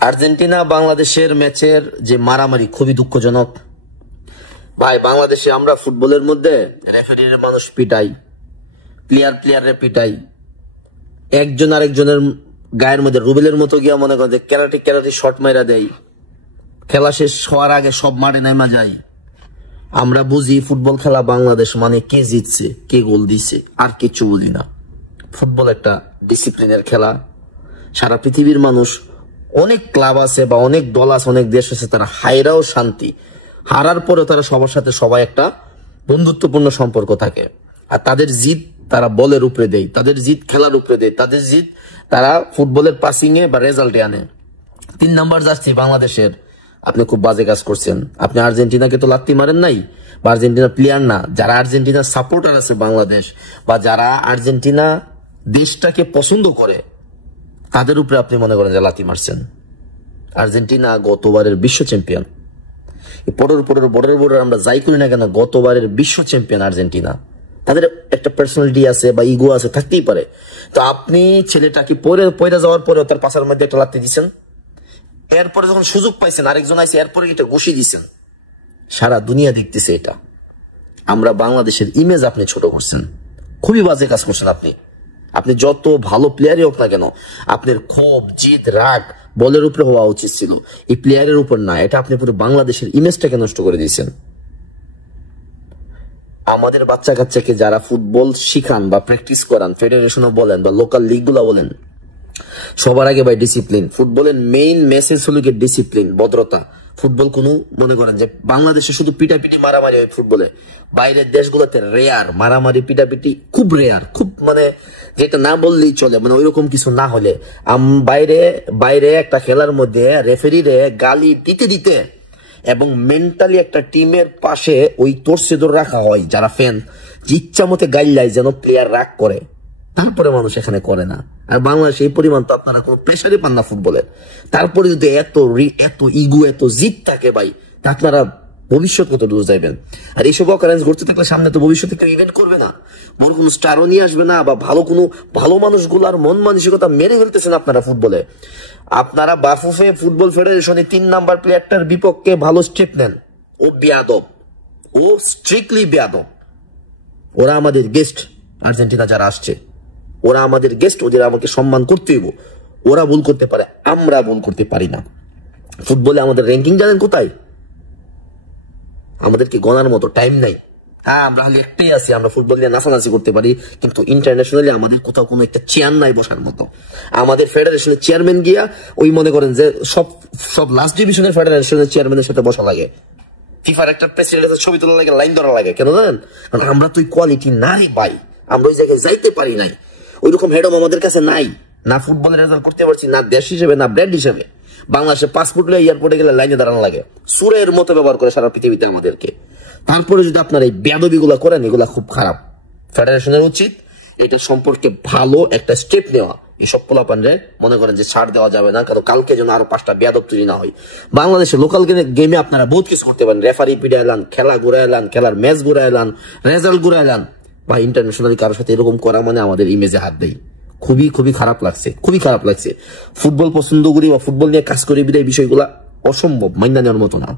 Argentina বাংলাদেশের ম্যাচের যে মারামারি খুবই দুঃখজনক। ভাই, বাংলাদেশে আমরা ফুটবলের মধ্যে রেফারির মানুষ পিটাই, প্লেয়ারে পিটাই, একজন আরেকজনের গায়ের মধ্যে রুবেলের মতো গিয়া মনে করে ক্যারাটি শট মাইরা দেয়। খেলা শেষ হওয়ার আগে সব মাঠে নেমা যায়। আমরা বুঝি ফুটবল খেলা বাংলাদেশ মানে কে জিতছে, কে গোল দিছে, আর কিছু বুঝি না। ফুটবল একটা ডিসিপ্লিনের খেলা। সারা পৃথিবীর মানুষ, অনেক ক্লাব আছে বা অনেক দল আছে, অনেক দেশ আছে, তারা হায়রাও শান্তি, হারার পরে তারা সবার সাথে সবাই একটা বন্ধুত্বপূর্ণ সম্পর্ক থাকে। আর তাদের জিত তারা বলের উপরে দেয়, তাদের জিত খেলার উপরে দেয়, তাদের জিত তারা ফুটবলের পাসিং এ বা রেজাল্টে আনে। 3 নাম্বার যাচ্ছি বাংলাদেশের, আপনি খুব বাজে কাজ করছেন। আপনি আর্জেন্টিনাকে তো লাত্তি মারেন নাই, বা আর্জেন্টিনা প্লেয়ার না, যারা আর্জেন্টিনার সাপোর্টার আছে বাংলাদেশ, বা যারা আর্জেন্টিনা দেশটাকে পছন্দ করে, তাদের উপরে আপনি মনে করেন যে লাথি মারছেন। আর্জেন্টিনা গতবারের বিশ্ব চ্যাম্পিয়ন। বড়ের আমরা যাই করি না কেন, গতবারের বিশ্ব চ্যাম্পিয়ন আর্জেন্টিনা। তাদের একটা পার্সোনালিটি আছে বা ইগো আছে, থাকতেই পারে। তো আপনি ছেলেটাকে পয়রা যাওয়ার পরে তার পাশার মধ্যে একটা লাথি দিচ্ছেন, এরপরে যখন সুযোগ পাইছেন আরেকজন আইসে, এরপরে এটা ঘুষি দিচ্ছেন। সারা দুনিয়া দেখতেছে এটা। আমরা বাংলাদেশের ইমেজ আপনি ছোট করছেন, খুবই বাজে কাজ করছেন আপনি। আপনি যত ভালো প্লেয়ারই হোক না কেন, আপনার ক্ষোভ, জিদ, রাগ বলের উপরে হওয়া উচিত ছিল, এই প্লেয়ারের উপর না। এটা আপনি পুরো বাংলাদেশের ইমেজটাকে নষ্ট করে দিয়েছেন। আমাদের বাচ্চা কাচ্চাকে যারা ফুটবল শিখান বা প্র্যাকটিস করান, ফেডারেশনও বলেন বা লোকাল লিগগুলা বলেন, সবার আগে ভাই ডিসিপ্লিন। ফুটবলের মেইন মেসেজ হলো কি ডিসিপ্লিন, ভদ্রতা। ফুটবল কোনো মনে করেন যে বাংলাদেশে শুধু পিটাপিটি মারামারি হয় ফুটবলে, বাইরের দেশগুলোতে রেয়ার মারামারি পিটাপিটি, খুব রেয়ার, খুব মানে যেটা না বললেই চলে, মানে ওইরকম কিছু না হলে বাইরে একটা খেলার মধ্যে রেফারিরে গালি দিতে দিতে এবং মেন্টালি একটা টিমের পাশে ওই তোরসেদর রাখা হয়, যারা ফ্যান ইচ্ছা মতে গাইলাই যেন প্লেয়ার রাগ করে, তারপরে মানুষ এখানে করে না। আর বাংলাদেশে এই পরিমাণ তো আপনারা কোনো প্রেশারই পান না ফুটবলের। তারপরে যদি এত ইগো, এত জিত থাকে ভাই, তা আপনারা ভবিষ্যৎ কত দূর যাইবেন? আর এইসব অকারেন্স ঘটতে থাকলে সামনে তো ভবিষ্যতে কেউ ইভেন্ট করবে না, বড় কোনো স্টারও নিয়ে আসবে না, বা ভালো মানুষগুলার মন মানসিকতা মেরে ফেলতেছেন আপনারা ফুটবলে। আপনারা বাফুফে ফুটবল ফেডারেশনে 3 নাম্বার প্লেয়ারটার বিপক্ষে ভালো স্টেপ নেন। ও বেয়াদব, ও স্ট্রিক্টলি বেয়াদব। ওরা আমাদের গেস্ট, আর্জেন্টিনা যারা আসছে ওরা আমাদের গেস্ট, ওদের আমাকে সম্মান করতে হইব। ওরা ভুল করতে পারে, আমরা ভুল করতে পারি না। ফুটবলে আমাদের র্যাঙ্কিং জানেন কোথায়? আমাদের কি গণার মতো টাইম নাই? হ্যাঁ, আমরা খালি একটাই আছি, আমরা ফুটবল নিয়ে নাচানাচি করতে পারি, কিন্তু ইন্টারন্যাশনালি আমাদের কোথাও কোনো একটা চেয়ার নাই বসার মতো। আমাদের ফেডারেশনের চেয়ারম্যান গিয়া ওই মনে করেন যে সব লাস্ট ডিভিশনের ফেডারেশনের চেয়ারম্যানের সাথে বসা লাগে, ফিফার একটা প্রেসিডেন্টের ছবি তোলা লাগে, লাইন ধরা লাগে। কেন জানেন? কারণ আমরা তো কোয়ালিটি নাই ভাই, আমরা ওই জায়গায় যাইতে পারি নাই, ওইরকম হেডম আমাদের কাছে নাই। না ফুটবলের রেজাল্ট করতে পারছি, না দেশ হিসেবে, না ব্র্যান্ড হিসেবে। বাংলাদেশে পাসপোর্ট নিয়ে এয়ারপোর্টে গেলে লাইনে দাঁড়ানো লাগে, সুরের মতো ব্যবহার করে সারা পৃথিবীতে আমাদেরকে। তারপরে যদি আপনারা এই বেয়াদবি গুলা করেন, এগুলা খুব খারাপ। ফেডারেশনের উচিত এটা সম্পর্কে ভালো একটা স্টেপ নেওয়া। এইসব পোলাপানরে মনে করেন যে ছাড় দেওয়া যাবে না, কারণ কালকে যেন আরো 5টা বেয়াদব তৈরি না হয়। বাংলাদেশে লোকাল গেমে আপনারা বহুত কিছু করতে পারেন, রেফারি পিড়াইলান, খেলা ঘুরাইলান, খেলার ম্যাচ ঘুরাইলান, রেজাল্ট ঘুরাইলান। বা ইন্টারন্যাশনালি কারোর সাথে এরকম করা মানে আমাদের ইমেজে হাত দেয়। খুবই খারাপ লাগছে, খুবই খারাপ লাগছে। ফুটবল পছন্দ করি বা ফুটবল নিয়ে কাজ করি বিদায় বিষয়গুলা অসম্ভব, মাইনা নেওয়ার মতো না।